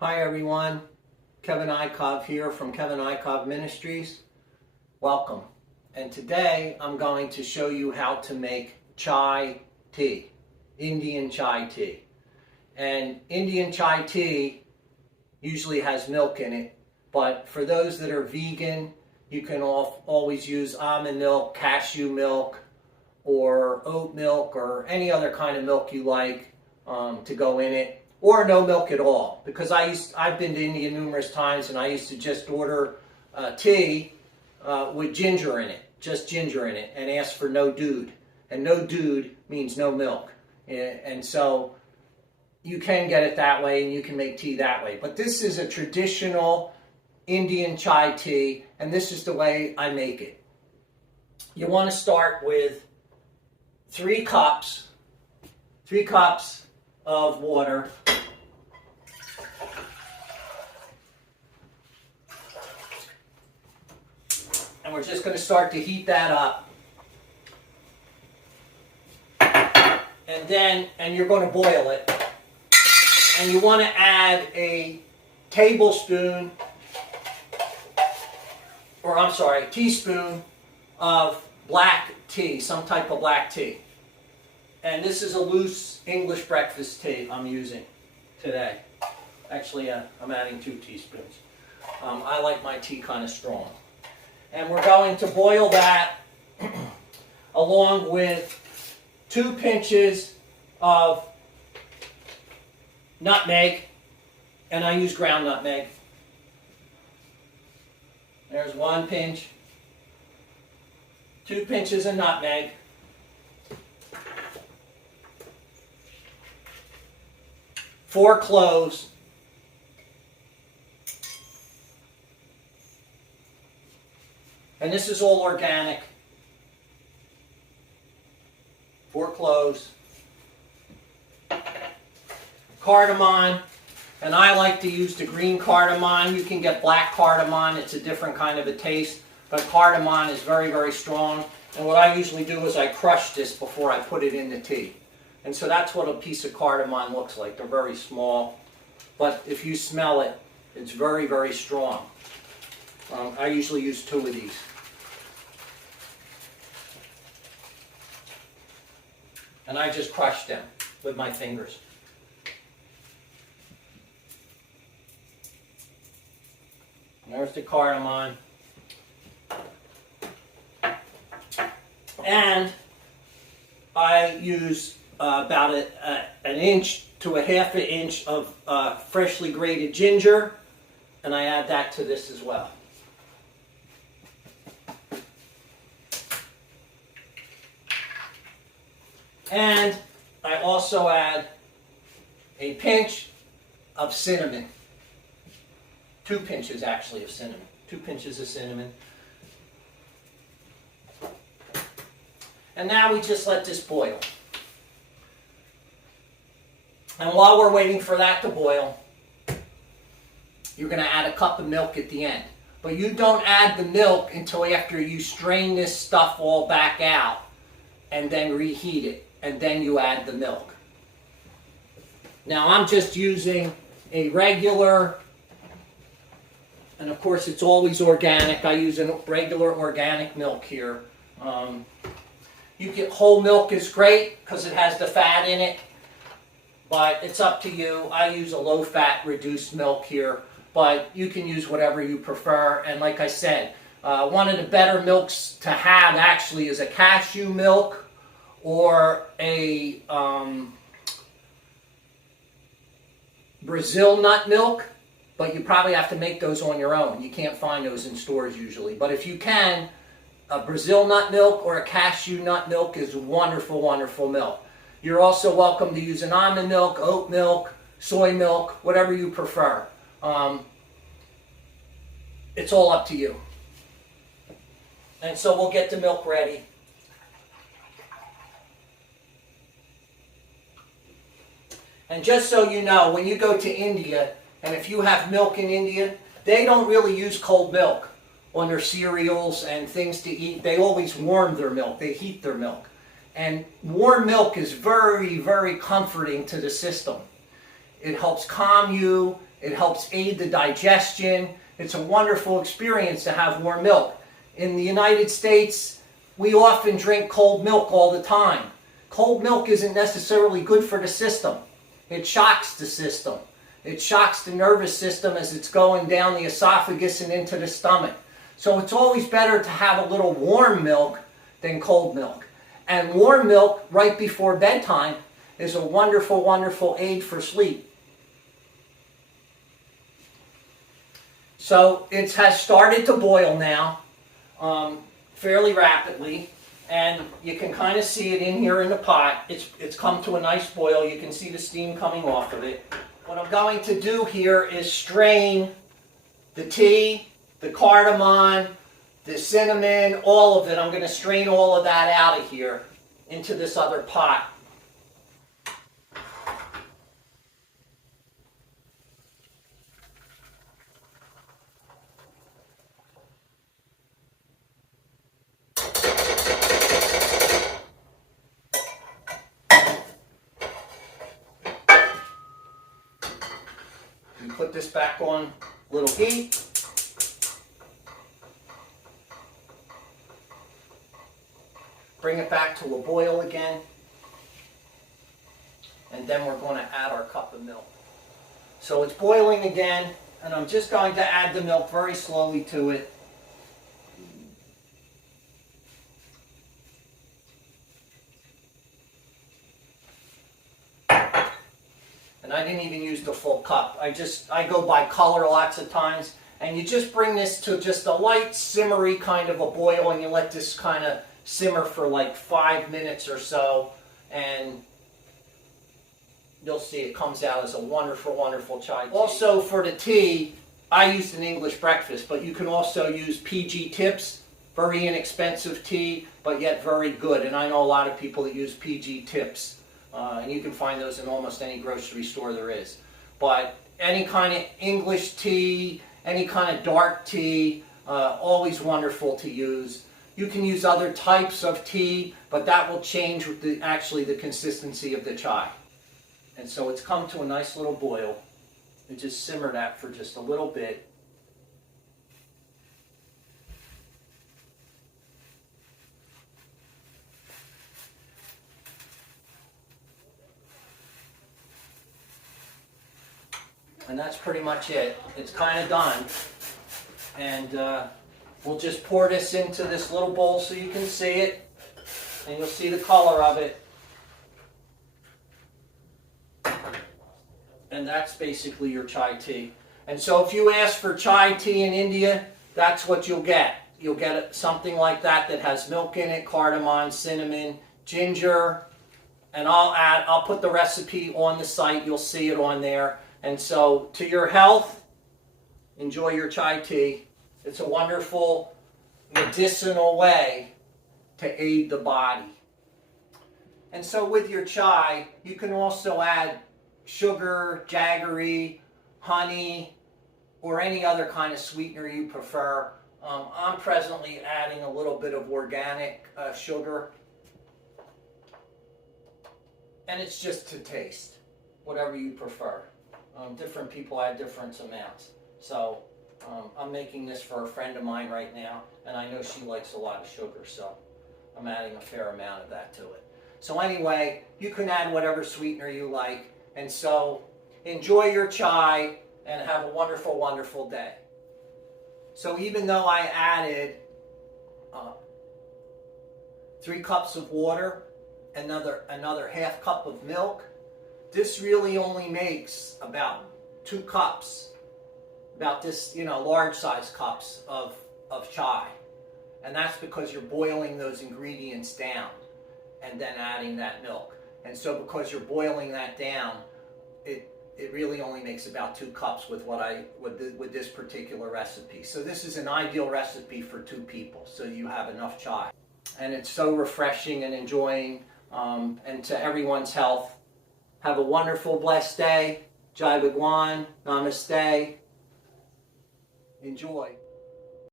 Hi everyone, Kevin Ikov here from Kevin Ikov Ministries. Welcome. And today I'm going to show you how to make chai tea, Indian chai tea. And Indian chai tea usually has milk in it, but for those that are vegan, you can always use almond milk, cashew milk, or oat milk, or any other kind of milk you like to go in it. Or no milk at all, because I've been to India numerous times and I used to just order tea with ginger in it, just ginger in it, and ask for no dude. And no dude means no milk. And so you can get it that way and you can make tea that way. But this is a traditional Indian chai tea, and this is the way I make it. You want to start with 3 cups of water. And we're just going to start to heat that up. And you're going to boil it. And you want to add a teaspoon of black tea, some type of black tea. And this is a loose English breakfast tea I'm using today. Actually, I'm adding 2 teaspoons. I like my tea kind of strong. And we're going to boil that along with 2 pinches of nutmeg, and I use ground nutmeg. There's 1 pinch, 2 pinches of nutmeg, 4 cloves, and this is all organic. 4 cloves, cardamom, and I like to use the green cardamom. You can get black cardamom, it's a different kind of a taste, but cardamom is very, very strong. And what I usually do is I crush this before I put it in the tea. And so that's what a piece of cardamom looks like. They're very small, but if you smell it, it's very, very strong. I usually use 2 of these. And I just crush them with my fingers. There's the cardamom. And I use about an inch to a half an inch of freshly grated ginger, and I add that to this as well. And I also add a pinch of cinnamon. 2 pinches actually of cinnamon. 2 pinches of cinnamon. And now we just let this boil. And while we're waiting for that to boil, you're going to add a cup of milk at the end. But you don't add the milk until after you strain this stuff all back out and then reheat it. And then you add the milk. Now I'm just using a regular, and of course it's always organic. I use a regular organic milk here. You get whole milk is great because it has the fat in it, but it's up to you. I use a low-fat reduced milk here, but you can use whatever you prefer. And like I said, one of the better milks to have actually is a cashew milk or a Brazil nut milk, but you probably have to make those on your own. You can't find those in stores usually. But if you can, a Brazil nut milk or a cashew nut milk is wonderful, wonderful milk. You're also welcome to use an almond milk, oat milk, soy milk, whatever you prefer. It's all up to you. And so we'll get the milk ready. And just so you know, when you go to India, and if you have milk in India, they don't really use cold milk on their cereals and things to eat. They always warm their milk. They heat their milk. And warm milk is very, very comforting to the system. It helps calm you. It helps aid the digestion. It's a wonderful experience to have warm milk. In the United States, we often drink cold milk all the time. Cold milk isn't necessarily good for the system. It shocks the system. It shocks the nervous system as it's going down the esophagus and into the stomach. So it's always better to have a little warm milk than cold milk. And warm milk right before bedtime is a wonderful, wonderful aid for sleep. So it has started to boil now fairly rapidly, and you can kind of see it in here in the pot. It's come to a nice boil. You can see the steam coming off of it. What I'm going to do here is strain the tea, the cardamom, the cinnamon, all of it. I'm going to strain all of that out of here into this other pot. Put this back on a little heat. Bring it back to a boil again. And then we're going to add our cup of milk. So it's boiling again, and I'm just going to add the milk very slowly to it. And I didn't even use the full cup. I go by color lots of times. And you just bring this to just a light simmery kind of a boil, and you let this kind of simmer for like 5 minutes or so. And you'll see it comes out as a wonderful, wonderful chai tea. Also for the tea, I used an English breakfast, but you can also use PG Tips. Very inexpensive tea, but yet very good. And I know a lot of people that use PG Tips. And you can find those in almost any grocery store there is. But any kind of English tea, any kind of dark tea, always wonderful to use. You can use other types of tea, but that will change with actually the consistency of the chai. And so it's come to a nice little boil. And just simmer that for just a little bit. And that's pretty much it. It's kind of done. And we'll just pour this into this little bowl so you can see it. And you'll see the color of it. And that's basically your chai tea. And so if you ask for chai tea in India, that's what you'll get. You'll get something like that that has milk in it, cardamom, cinnamon, ginger. And I'll put the recipe on the site. You'll see it on there. And so, to your health, enjoy your chai tea. It's a wonderful medicinal way to aid the body. And so with your chai, you can also add sugar, jaggery, honey, or any other kind of sweetener you prefer. I'm presently adding a little bit of organic sugar. And it's just to taste, whatever you prefer. Different people add different amounts. So I'm making this for a friend of mine right now, and I know she likes a lot of sugar, so I'm adding a fair amount of that to it. So anyway, you can add whatever sweetener you like, and so enjoy your chai and have a wonderful, wonderful day. So even though I added 3 cups of water, another half cup of milk, this really only makes about 2 cups, about this, large size cups of chai. And that's because you're boiling those ingredients down and then adding that milk. And so because you're boiling that down, it really only makes about 2 cups with with this particular recipe. So this is an ideal recipe for 2 people, so you have enough chai. And it's so refreshing and enjoying, and to everyone's health. Have a wonderful, blessed day. Jai Bhagwan. Namaste. Enjoy.